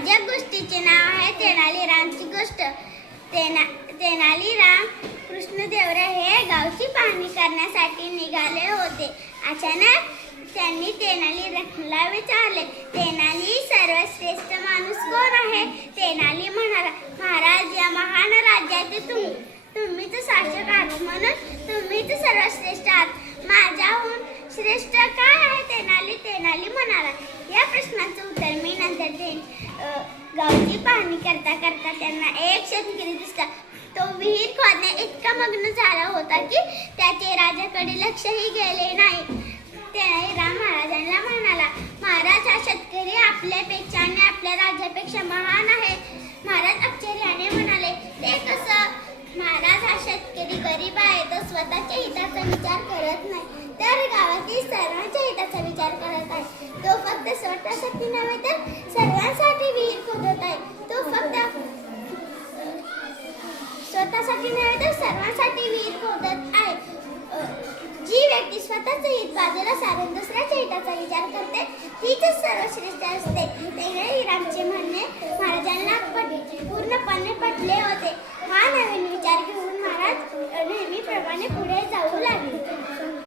माझ्या गोष्टीचे नाव आहे तेनालीरामची गोष्ट. तेनालीराम कृष्णदेवराय हे गावची पाहणी करण्यासाठी निघाले होते. अचानक त्यांनी तेनालीरामला विचारले, तेनाली, सर्वश्रेष्ठ माणूस कोण आहे? तेनाली म्हणाला, महाराज, या महान राज्याचे तुम्हीच शासक आहात, म्हणून तुम्हीच सर्वश्रेष्ठ आहात. माझ्याहून श्रेष्ठ काय आहे? तेनाली म्हणाला. या प्रश्नाचं उत्तर मी नंतर गावची पाहणी करता करता त्यांना एक शेतकरी दिसला. तो विहीर खोदण्यात इतका मग्न झाला होता की त्याचे राजाकडे लक्षही गेले नाही. तेनालीराम महाराजांना म्हणाला, महाराज, हा शेतकरी आपल्यापेक्षा आणि आपल्या राज्यापेक्षा महान आहे. महाराज आश्चर्याने म्हणाले, ते कसं? महाराज, हा शेतकरी गरीब आहे. तो स्वतःच्या हिताचा विचार करत नाही, तर गावातील सर्वांच्या हिताचा विचार करत आहे. तो फक्त स्वतःसाठी नव्हे तर सर्वांसाठी विहीर खोदत आहे. तो फक्त स्वतःसाठी नव्हे तर सर्वांसाठी विहीर खोदत आहे. जी व्यक्ती स्वतःचे हित बाजूला सारून